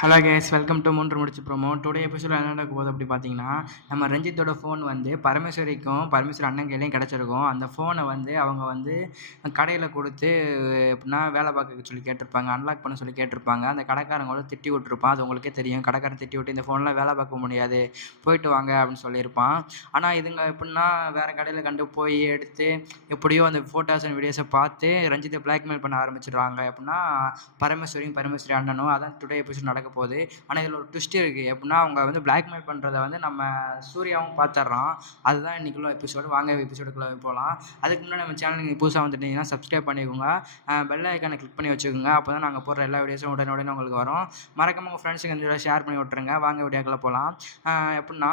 Hello case, welcome to மூன்று முடிச்சு promo. Today எபிசோட என்ன நடக்க போகுது அப்படி பார்த்தீங்கன்னா, நம்ம ரஞ்சித்தோட ஃபோன் வந்து பரமேஸ்வரி அண்ணன் கையிலையும் கிடச்சிருக்கும். அந்த ஃபோனை வந்து அவங்க வந்து கடையில் கொடுத்து எப்படின்னா வேலை பார்க்க சொல்லி கேட்டிருப்பாங்க, அன்லாக் பண்ண சொல்லி கேட்டிருப்பாங்க. அந்த கடைக்காரங்களோட திட்டி விட்டுருப்பான். அது உங்களுக்கே தெரியும். கடைக்காரன் திட்டி விட்டு இந்த ஃபோனில் வேலை பார்க்க முடியாது, போயிட்டு வாங்க அப்படின்னு சொல்லியிருப்பான். ஆனால் இதுங்க எப்படின்னா வேறு கடையில் கண்டு போய் எடுத்து எப்படியோ அந்த ஃபோட்டோஸ் அண்ட் வீடியோஸை பார்த்து ரஞ்சித்தை பிளாக்மெயில் பண்ண ஆரம்பிச்சிடுறாங்க. எப்படின்னா பரமேஸ்வரி அண்ணனும். அதான் டுடே எபிசோட் நடக்க போகுது. ஆனால் இதில் ஒரு ட்விஸ்ட் இருக்குது. எப்படின்னா அவங்க வந்து பிளாக்மெயில் பண்ணுறதை வந்து நம்ம சூர்யாவும் பார்த்துட்றான். அதுதான் இன்றைக்குள்ள எபிசோடு. வாங்க எபிசோடுக்குள்ளே போகலாம். அதுக்கு முன்னாடி நம்ம சேனல் நீங்கள் புதுசாக வந்துட்டீங்கன்னா சப்ஸ்கிரைப் பண்ணிக்கோங்க, பெல் ஐக்கானை கிளிக் பண்ணி வச்சுக்கோங்க. அப்போ தான் நாங்கள் போடுற எல்லா வீடியோஸும் உடனே உங்களுக்கு வரும். மறக்காம உங்கள் ஃப்ரெண்ட்ஸுக்கு இந்த வீடியோ ஷேர் பண்ணி விட்ருங்க. வாங்க வீடியோக்குள்ளே போகலாம். எப்படின்னா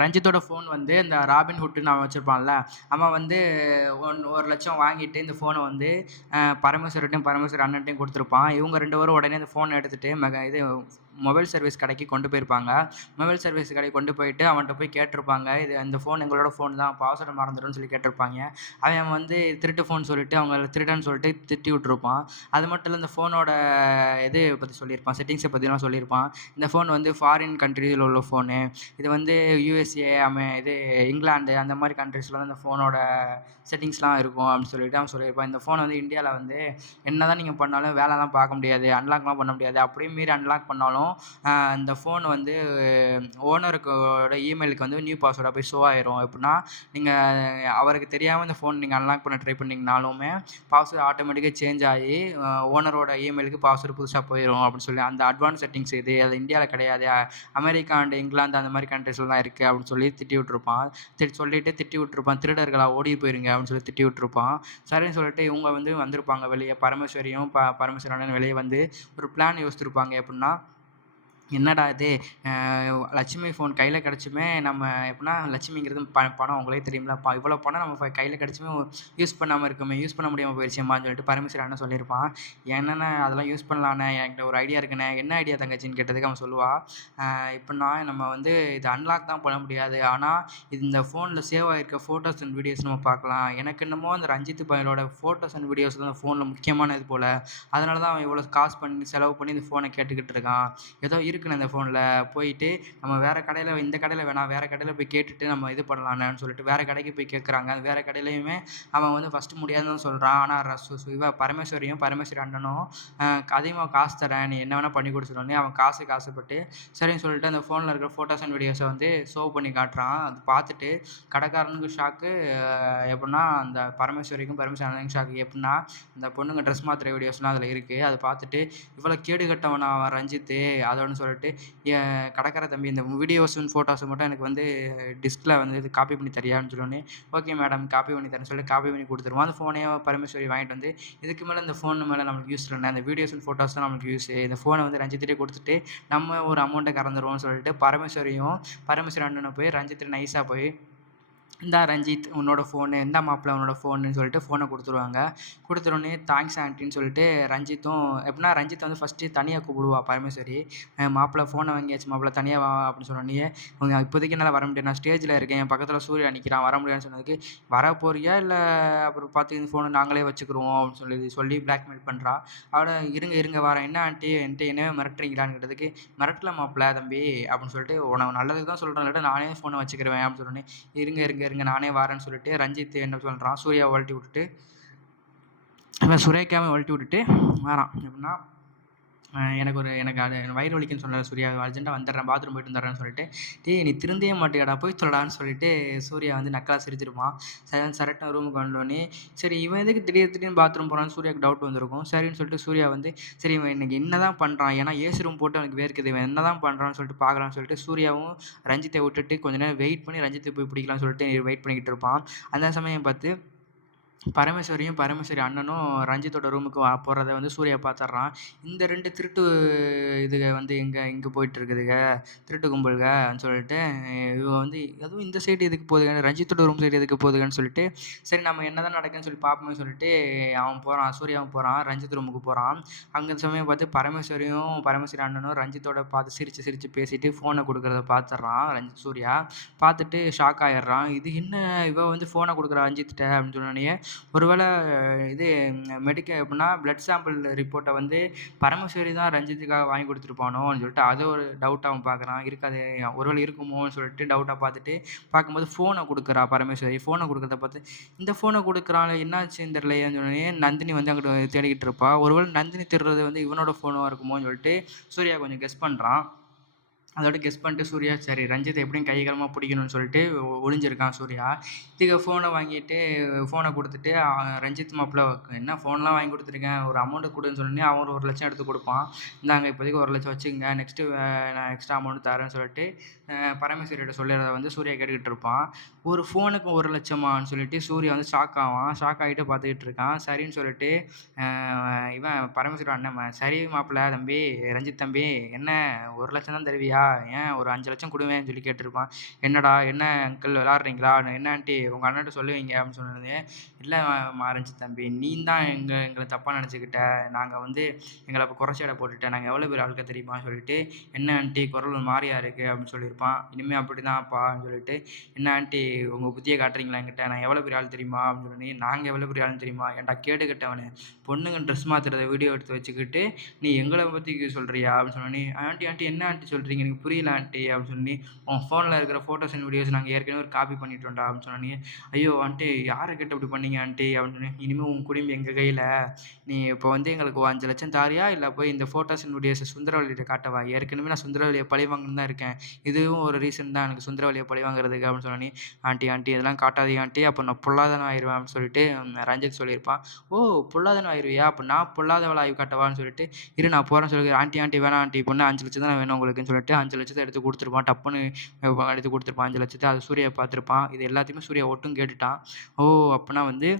ரஞ்சித்தோட ஃபோன் வந்து இந்த ராபின்ஹுட்னு அவன் வச்சுருப்பான்ல, அவன் வந்து 1,00,000 வாங்கிட்டு இந்த ஃபோனை வந்து பரமேஸ்வரி அண்ணன்ட்டையும் கொடுத்துருப்பான். இவங்க 2 பேரும் உடனே அந்த ஃபோனை எடுத்துகிட்டு மொபைல் சர்வீஸ் கடைக்கு கொண்டு போயிருப்பாங்க. மொபைல் சர்வீஸ் கடைக்கு கொண்டு போயிட்டு அவன்கிட்ட போய் கேட்டிருப்பாங்க, இந்த ஃபோன் எங்களோட ஃபோன் தான், பாஸ்வேர்டை மறந்துடும்னு சொல்லி கேட்டிருப்பாங்க. அவன் வந்து திருட்டு ஃபோன் சொல்லிட்டு அவங்கள திருடன்னு சொல்லிட்டு திட்டி விட்டுருப்பான். அது மட்டும் இல்லை, இந்த ஃபோனோட பற்றி சொல்லியிருப்பான், செட்டிங்ஸை பற்றிலாம் சொல்லியிருப்பான். இந்த ஃபோன் வந்து ஃபாரின் கண்ட்ரியில் உள்ள ஃபோனு, இது வந்து யூஎஸ்ஏ, இங்கிலாந்து அந்த மாதிரி கண்ட்ரீஸில் வந்து இந்த ஃபோனோட செட்டிங்ஸ்லாம் இருக்கும் அப்படின்னு சொல்லிட்டு அவன் சொல்லியிருப்பான். இந்த ஃபோன் வந்து இந்தியாவில் வந்து என்ன தான் நீங்கள் பண்ணாலும் வேலைலாம் பார்க்க முடியாது, அன்லாக்லாம் பண்ண முடியாது. அப்படியும் மீறி அன்லாக் பண்ணாலும் இந்த ஃபோன் வந்து ஓனருக்கோட இமெயிலுக்கு வந்து நியூ பாஸ்வேர்டாக போய் ஷோ ஆயிரும். எப்படின்னா நீங்கள் அவருக்கு தெரியாமல் இந்த ஃபோன் நீங்கள் அன்லாக் பண்ண ட்ரை பண்ணிங்கனாலுமே பாஸ்வேர்டு ஆட்டோமேட்டிக்காக சேஞ்ச் ஆகி ஓனரோட இமெயிலுக்கு பாஸ்வேர்டு புதுசாக போயிடும் அப்படின்னு சொல்லி அந்த அட்வான்ஸ் செட்டிங்ஸ் இது அது இந்தியாவில் கிடையாது, அமெரிக்கா அண்ட் இங்கிலாந்து அந்த மாதிரி கண்ட்ரீஸில் தான் இருக்குது அப்படின்னு சொல்லி திட்டி விட்டுருப்பான். திருடர்களா ஓடி போயிருங்க அப்படின்னு சொல்லி திட்டி விட்டுருப்பான். சரின்னு சொல்லிட்டு இவங்க வந்து வந்திருப்பாங்க வெளியே. பரமேஸ்வரி அண்ணன் வெளியே வந்து ஒரு பிளான் யோசிச்சிருப்பாங்க. எப்படின்னா, என்னடா இது, லட்சுமி ஃபோன் கையில் கிடச்சுமே நம்ம எப்படின்னா லட்சுமிங்கிறது பணம் உங்களே தெரியுமில்ல, இவ்வளோ பணம் நம்ம கையில் கிடச்சுமே யூஸ் பண்ணாமல் இருக்குமே, யூஸ் பண்ண முடியாமல் போயிடுச்சேம்மான்னு சொல்லிட்டு பரமேஸ்வரி அண்ணன் சொல்லியிருப்பான். என்னென்ன அதெல்லாம் யூஸ் பண்ணலாண்ணே, என்கிட்ட ஒரு ஐடியா இருக்குண்ணே. என்ன ஐடியா தங்கச்சின்னு கேட்டதுக்கு அவன் சொல்லுவாள், இப்படின்னா நம்ம வந்து இது அன்லாக் தான் பண்ண முடியாது, ஆனால் இந்த ஃபோனில் சேவ் ஆகிருக்க ஃபோட்டோஸ் அண்ட் வீடியோஸ் நம்ம பார்க்கலாம். எனக்கு என்னமோ அந்த ரஞ்சித் பையனோட ஃபோட்டோஸ் அண்ட் வீடியோஸ் தான் அந்த ஃபோனில் முக்கியமான இது போல், அதனால தான் அவன் இவ்வளோ காசு பண்ணி செலவு பண்ணி இந்த ஃபோனை கேட்டுக்கிட்டு இருக்கான். ஏதோ இருக்குண்ணே இந்த ஃபோனில், போயிட்டு நம்ம வேறு கடையில், இந்த கடையில் வேணாம் வேறு கடையில் போய் கேட்டுட்டு நம்ம இது பண்ணலான்னு சொல்லிட்டு வேறு கடைக்கு போய் கேட்குறாங்க. அது வேறு கடையிலையுமே அவன் வந்து ஃபஸ்ட்டு முடியாதுன்னு சொல்கிறான். ஆனால் பரமேஸ்வரி அண்ணனும் அதிகமாக காசு தரேன், நீ என்ன வேணால் பண்ணி கொடுத்துருவோன்னே அவன் காசுப்பட்டு சரின்னு சொல்லிட்டு அந்த ஃபோனில் இருக்கிற ஃபோட்டோஸ் அண்ட் வீடியோஸை வந்து ஷோ பண்ணி காட்டுறான். அது பார்த்துட்டு கடைக்காரனுக்கு ஷாக்கு. எப்படின்னா அந்த பரமேஸ்வரி அண்ணனுக்கு ஷாக்கு. எப்படின்னா இந்த பொண்ணுங்க ட்ரெஸ் மாற்றுற வீடியோஸ்லாம் அதில் இருக்குது. அதை பார்த்துட்டு இவ்வளோ கேடு கட்டவனா அவன் ரஞ்சித்து அதோன்னு சொல்லிட்டு, கடைக்கார தம்பி இந்த வீடியோஸும் ஃபோட்டோஸும் மட்டும் எனக்கு வந்து டிஸ்கில் வந்து இது காப்பி பண்ணி தரியான்னு சொல்லி, ஓகே மேடம் காப்பி பண்ணி தரேன்னு சொல்லி காப்பி பண்ணி கொடுத்துருவான். அந்த ஃபோனையும் பரமேஸ்வரி வாங்கிட்டு வந்து, இதுக்கு மேலே இந்த ஃபோன் மேலே நம்மளுக்கு யூஸ் இல்லைண்ணே, இந்த வீடியோஸ் அண்ட் ஃபோட்டோஸ் தான் நம்மளுக்கு யூஸு, இந்த ஃபோனை வந்து ரஞ்சித்திட்டே கொடுத்துட்டு நம்ம ஒரு அமௌண்ட்டை கறந்துருவோம்னு சொல்லிட்டு பரமேஸ்வரி அண்ணனை போய் ரஞ்சித்திட்ட நைஸாக போய், இந்தா ரஞ்சித் உன்னோட ஃபோனு, இந்தா மாப்பிள்ள உன்னோட ஃபோனுன்னு சொல்லிட்டு ஃபோனை கொடுத்துருவாங்க. கொடுத்துட்டோன்னே தேங்க்ஸ் ஆண்ட்டின்னு சொல்லிட்டு ரஞ்சித்தும் எப்படின்னா ரஞ்சித் வந்து ஃபஸ்ட்டு தனியாக கூப்பிடுவா பரமேஸ்வரி, மாப்பிள்ள ஃபோனை வாங்கியாச்சு மாப்பிள்ள தனியாக வா அப்படின்னு சொன்னோன்னே, அவங்க இப்போதைக்கு என்னால் வர முடியாது, நான் ஸ்டேஜில் இருக்கேன், என் பக்கத்தில் சூர்யா நிற்கிறான், வர முடியாதுன்னு சொன்னதுக்கு, வர போறியா இல்லை அப்புறம் பார்த்து இந்த ஃபோனை நாங்களே வச்சுக்கிருவோம் அப்படின்னு சொல்லி பிளாக்மெயில் பண்ணுறா. அவட இருங்க வரேன், என்ன ஆண்ட்டி என்கிட்ட என்னவே மிரட்டுறீங்களான்னு கேட்டதுக்கு, மிரட்டல மாப்பிள்ள தம்பி அப்படின்னு சொல்லிட்டு, உனக்கு நல்லதுக்கு தான் சொல்கிறேன், இல்லாட்டா நானே ஃபோனை வச்சுக்கிருவேன் அப்படின்னு சொன்னோன்னே, இருங்க நானே வரேன்னு சொல்லிட்டு ரஞ்சித் என்ன சொல்கிறான், சூர்யாவை வழட்டி விட்டுட்டு சுரேக்காவை வழட்டி விட்டுட்டு வரான். எப்படின்னா, எனக்கு அது வயிறு வலிக்குன்னு சொன்னார் சூர்யா, அர்ஜென்ட்டாக வந்துடுறேன், பாத்ரூம் போயிட்டு வந்துடுறேன்னு சொல்லிட்டு, டேய் நீ திருந்தவே மாட்டியாடா, போய் சொல்லடான்னு சொல்லிட்டு சூர்யா வந்து நக்கலாக சிரிச்சிருப்பான். சரட்டுன்னு ரூமுக்கு வந்தோடனே, சரி இவன் எதுக்கு திடீர்னு பாத்ரூம் போகிறான்னு சூர்யாவுக்கு டவுட் வந்திருக்கும். சரின்னு சொல்லிட்டு சூர்யா வந்து, சரி இவன் இன்னைக்கு என்ன தான் பண்ணுறான், ஏன்னா ஏசி ரூம் போட்டு அவனுக்கு வேர்க்குது, இவன் என்ன தான் பண்ணுறான்னு சொல்லிட்டு பார்க்கலான்னு சொல்லிட்டு சூர்யாவும் ரஞ்சித்தை விட்டுட்டு கொஞ்ச நேரம் வெயிட் பண்ணி ரஞ்சித்தை போய் பிடிக்கலாம்னு சொல்லிட்டு வெயிட் பண்ணிக்கிட்டு இருப்பான். அந்த சமயம் பார்த்து பரமேஸ்வரி அண்ணனும் ரஞ்சித்தோட ரூமுக்கு போகிறத வந்து சூர்யா பார்த்துட்றான். இந்த 2 திருட்டு இதுக வந்து இங்கே போயிட்டுருக்குதுங்க, திருட்டு கும்பலுகன்னு சொல்லிட்டு, இவங்க வந்து அதுவும் இந்த சைடு எதுக்கு போகுதுங்க, ரஞ்சித்தோட ரூம் சைடு எதுக்கு போகுதுங்கன்னு சொல்லிட்டு, சரி நம்ம என்ன தான் நடக்குன்னு சொல்லி பார்ப்போம்னு சொல்லிட்டு சூர்யாவும் போகிறான், ரஞ்சித் ரூமுக்கு போகிறான். அங்கே சமயம் பார்த்து பரமேஸ்வரி அண்ணனும் ரஞ்சித்தோட பார்த்து சிரித்து பேசிட்டு ஃபோனை கொடுக்குறத பார்த்துட்றான் சூர்யா. பார்த்துட்டு ஷாக் ஆகிடுறான். இது என்ன இவ வந்து ஃபோனை கொடுக்குறா ரஞ்சித்திட்ட அப்படின்னு சொன்னோடனே, ஒருவேளை இது எப்படின்னா பிளட் சாம்பிள் ரிப்போர்ட்டை வந்து பரமேஸ்வரி தான் ரஞ்சித்துக்காக வாங்கி கொடுத்துருப்பானோன்னு சொல்லிட்டு அதை ஒரு டவுட்டாக அவன் பார்க்குறான். இருக்காது, ஒருவேளை இருக்குமோன்னு சொல்லிட்டு டவுட்டாக பார்த்துட்டு பார்க்கும்போது ஃபோனை கொடுக்குறா பரமேஸ்வரி. ஃபோனை கொடுக்குறத பார்த்து இந்த ஃபோனை கொடுக்குறான் என்னாச்சுன்னு தெரியலையேன்னு சொன்னோடனே நந்தினி வந்து அங்கிட்டு தேடிக்கிட்டு இருப்பா. ஒருவேளை நந்தினி திருடுறது வந்து இவனோட ஃபோனாக இருக்குமோன்னு சொல்லிட்டு சூர்யா கொஞ்சம் கெஸ் பண்ணுறான். அதோட கெஸ் பண்ணிட்டு சூர்யா சரி ரஞ்சித்தை எப்படியும் கைகலமாக பிடிக்கணும்னு சொல்லிட்டு ஒளிஞ்சிருக்கான் சூர்யா. இதுக்கு ஃபோனை வாங்கிட்டு ஃபோனை கொடுத்துட்டு ரஞ்சித் மாப்பிள்ள என்ன ஃபோன்லாம் வாங்கி கொடுத்துருக்கேன், ஒரு அமௌண்ட்டு கொடுன்னு சொன்னோடனே அவன் ஒரு 1,00,000 எடுத்து கொடுப்பான். இந்தாங்க இப்போதைக்கு 1,00,000 வச்சுக்கங்க, நெக்ஸ்ட்டு நான் எக்ஸ்ட்ரா அமௌண்ட் தரேன்னு சொல்லிட்டு பரமேஸ்வரியோட சொல்லிடுறத வந்து சூர்யா கேட்டுக்கிட்டு இருப்பான். ஒரு ஃபோனுக்கு 1,00,000மான்னு சொல்லிட்டு சூர்யா வந்து ஷாக் ஆவான். ஷாக் ஆகிட்டு பார்த்துக்கிட்டு இருக்கான். சரின்னு சொல்லிட்டு இவன் பரமேஸ்வரன் அண்ணன் சரி மாப்பிள்ள தம்பி ரஞ்சித் தம்பி என்ன 1,00,000 தான் தருவியா, ஏன் ஒரு 5,00,000 கொடுவேன்னு சொல்லி கேட்டிருப்பான். என்னடா என்ன அங்கிள் விளாட்றீங்களா, என்ன ஆண்டி உங்கள் அண்ணன்ட்ட சொல்லுவீங்க அப்படின்னு சொன்னது. இல்லை ரஞ்சித் தம்பி நீ தான் எங்களை தப்பாக நினச்சிக்கிட்ட, நாங்கள் வந்து எங்களை இப்போ குறைச்சி எடை போட்டுட்டேன், நாங்கள் எவ்வளோ பேர் ஆளுக்க தெரியுமான்னு சொல்லிட்டு என்ன ஆண்டி குரல் ஒரு மாதிரியா இருக்குது அப்படின்னு சொல்லியிருப்பான். இனிமேல் அப்படி தான்ப்பான்னு சொல்லிட்டு என்ன ஆண்டி உங்கள் புத்தியை காட்டுறீங்களா என்கிட்ட, நான் எவ்வளோ பெரிய ஆள் தெரியுமா அப்படின்னு சொல்லி நாங்கள் எவ்வளோ பெரிய ஆள்னு தெரியுமா, ஏன்டா கேடு கட்டவனே பொண்ணுங்க ட்ரெஸ் மாற்றுறத வீடியோ எடுத்து வச்சுக்கிட்டு நீ எங்களை பற்றி சொல்கிறியா அப்படின்னு சொன்னோன்னே ஆண்டி ஆண்டி என்ன ஆண்டி சொல்கிறீங்க எனக்கு புரியல ஆண்டி அப்படின்னு சொல்லி உன் ஃபோனில் இருக்கிற ஃபோட்டோஸ் அண்ட் வீடியோஸ் நாங்கள் ஏற்கனவே ஒரு காப்பி பண்ணிட்டோம்டா அப்படின்னு சொன்னோன்னே ஐயோ ஆண்டி யாரை கேட்டு அப்படி பண்ணீங்க ஆண்டி அப்படின்னு சொன்னேன். இனிமேல் உன் குடும்பம் எங்கள் கையில், நீ இப்போ வந்து எங்களுக்கு 5,00,000 தாரியா இல்லை போய் இந்த ஃபோட்டோஸ் அண்ட் வீடியோஸை சுந்தரவல்லிகிட்ட காட்டவா, ஏற்கனவே நான் சுந்தரவல்லியை பழி வாங்கன்னு தான் இருக்கேன், இதுவும் ஒரு ரீசன் தான் எனக்கு சுந்தரவல்லியை பழி வாங்குறதுக்கு அப்படின்னு சொன்னோன்னே ஆண்டி ஆண்டி இதெல்லாம் காட்டாதீங்க ஆண்டி அப்போ நான் பொல்லாதனம் ஆயிடுவேன் அப்படின்னு சொல்லிட்டு ரஞ்சித் சொல்லியிருப்பான். ஓ பொல்லாதனம் ஆயிடுவியா, அப்போ நான் பொல்லாதவளாகி காட்டவான்னு சொல்லிட்டு இரு நான் போகிறேன்னு சொல்லி ஆண்டி ஆண்டி வேணாம் ஆண்டி பொண்ணு 5,00,000 தான் வேணும் உங்களுக்குன்னு சொல்லிட்டு 5,00,000 எடுத்து கொடுத்துருப்பான். டப்புன்னு எடுத்து கொடுத்துருப்பான் 5,00,000. அது சூர்யா பார்த்துருப்பான். இது எல்லாத்தையுமே சூர்யா ஒட்டும் கேட்டுட்டான். ஓ அப்போனா வந்து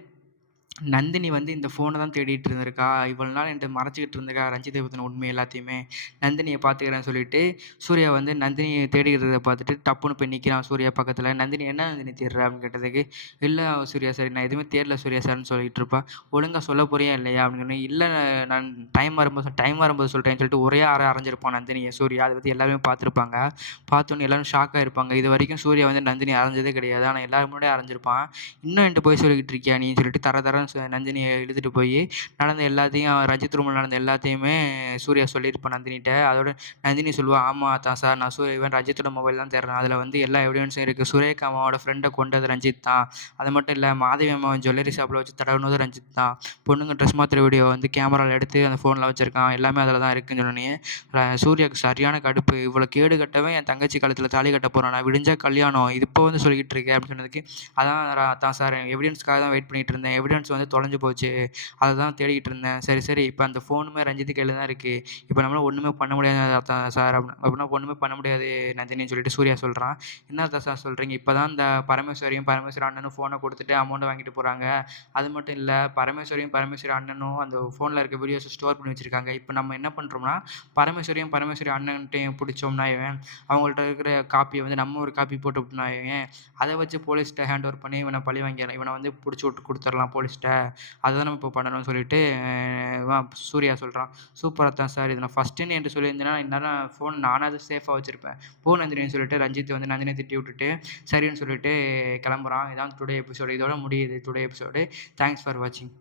நந்தினி வந்து இந்த ஃபோனை தான் தேடிட்டு இருந்திருக்கா, இவ்வளோ நாள் என்கிட்ட மறைச்சிக்கிட்டு இருந்திருக்கா ரஞ்சித்தை பற்றின உண்மை எல்லாத்தையுமே, நந்தினியை பார்த்துக்கிறேன்னு சொல்லிட்டு சூர்யா வந்து நந்தினியை தேடிக்கிறத பார்த்துட்டு டப்புன்னு போய் நிற்கிறான் சூர்யா பக்கத்தில். நந்தினி என்ன நந்தினி தேடுற அப்படின்னு கேட்டதுக்கு இல்லை சூர்யா சார் நான் எதுவுமே தேடல சூர்யா சார்னு சொல்லிட்டு இருப்பா. ஒழுங்காக சொல்ல போறியா இல்லையா அப்படின்னு இல்லை நான் டைம் வரும்போது சொல்கிறேன்னு சொல்லிட்டு ஒரே அரைஞ்சிருப்பான் நந்தினியை சூர்யா. அதை பற்றி எல்லாருமே பார்த்துருப்பாங்க. பார்த்தோன்னே எல்லோரும் ஷாக்காக இருப்பாங்க. இது வரைக்கும் சூர்யா வந்து நந்தினி அரைஞ்சதே கிடையாது, ஆனால் எல்லாரும் முன்னாடியே அரைஞ்சிருப்பான். இன்னும் என்கிட்ட போய் சொல்லிக்கிட்டு இருக்கியா நீ சொல்லிட்டு தர நந்தினியை இழுத்துட்டு போய் நடந்த எல்லாத்தையும் ரஞ்சித் ரூமில் நடந்த எல்லாத்தையுமே சூர்யா சொல்லியிருப்பான் நந்தினிகிட்ட. அதோட நந்தினி சொல்லுவாள் ஆமாம் தான் சார் நான் இவன் ரஞ்சித்தோட மொபைல் தான் தேடுறேன், அதில் வந்து எல்லா எவிடன்ஸும் இருக்குது, சுரேகா அம்மாவோட ஃப்ரெண்டை கொண்டது ரஞ்சித் தான், அது மட்டும் இல்லை மாதவி அம்மாவை ஜுவல்லரி ஷாப்பில் வச்சு தடவுனது ரஞ்சித் தான், பொண்ணுங்க ட்ரெஸ் மாத்திர வீடியோ வந்து கேமராவில் எடுத்து அந்த ஃபோனில் வச்சுருக்கான், எல்லாமே அதில் தான் இருக்குன்னு சொன்னோன்னே சூர்யாவுக்கு சரியான கடுப்பு. இவ்வளோ கேடு கட்டவே என் தங்கச்சி காலத்தில் தாலி கட்ட போகிறான், நான் விடிஞ்சா கல்யாணம், இது இப்போ வந்து சொல்லிக்கிட்டு இருக்கேன் அப்படின்னு சொன்னதுக்கு அதான் சார் எவிடன்ஸ்க்காக தான் வெயிட் பண்ணிகிட்டு இருந்தேன், எவிடன்ஸ் வந்து தொலைஞ்சு போச்சு, அதை தான் தேடிக்கிட்டு இருந்தேன். சரி இப்போ அந்த ஃபோனுமே ரஞ்சித் கையில் தான் இருக்குது, இப்போ நம்மளால் ஒன்றுமே பண்ண முடியாது சார் அப்படின்னா ஒன்றுமே பண்ண முடியாது நந்தினின்னு சொல்லிட்டு சூர்யா சொல்கிறான். என்ன சார் சொல்கிறீங்க, இப்போ தான் இந்த பரமேஸ்வரி அண்ணனும் ஃபோனை கொடுத்துட்டு அமௌண்ட்டை வாங்கிட்டு போகிறாங்க, அது மட்டும் இல்லை பரமேஸ்வரி அண்ணனும் அந்த ஃபோனில் இருக்க வீடியோஸை ஸ்டோர் பண்ணி வச்சுருக்காங்க. இப்போ நம்ம என்ன பண்ணுறோம்னா பரமேஸ்வரி அண்ணன்ட்டையும் பிடிச்சோம்னா அவங்கள்ட்ட இருக்கிற காப்பியை வந்து நம்ம ஒரு காப்பி போட்டு அதை வச்சு போலீஸ்கிட்ட ஹேண்ட் ஓவர் பண்ணி இவனை பழி வாங்கிடலாம், இவனை வந்து பிடிச்சி விட்டு கொடுத்துடலாம் போலீஸ்கிட்ட, அதுதான் நம்ம இப்போ பண்ணணும்னு சொல்லிட்டு சூர்யா சொல்கிறான். சூப்பராக தான் சார், இது நான் ஃபஸ்ட்டுன்னு என்று சொல்லியிருந்தேன்னா இந்நேரம் ஃபோன் நானாவது சேஃபாக வச்சுருப்பேன், நந்தினின்னு சொல்லிட்டு ரஞ்சித் வந்து நந்தினியை திட்டி விட்டுட்டு சரின்னு சொல்லிட்டு கிளம்புறான். இதான் டுடே எபிசோடு, இதோட முடியுது டுடே எபிசோடு. தேங்க்ஸ் ஃபார் வாட்சிங்.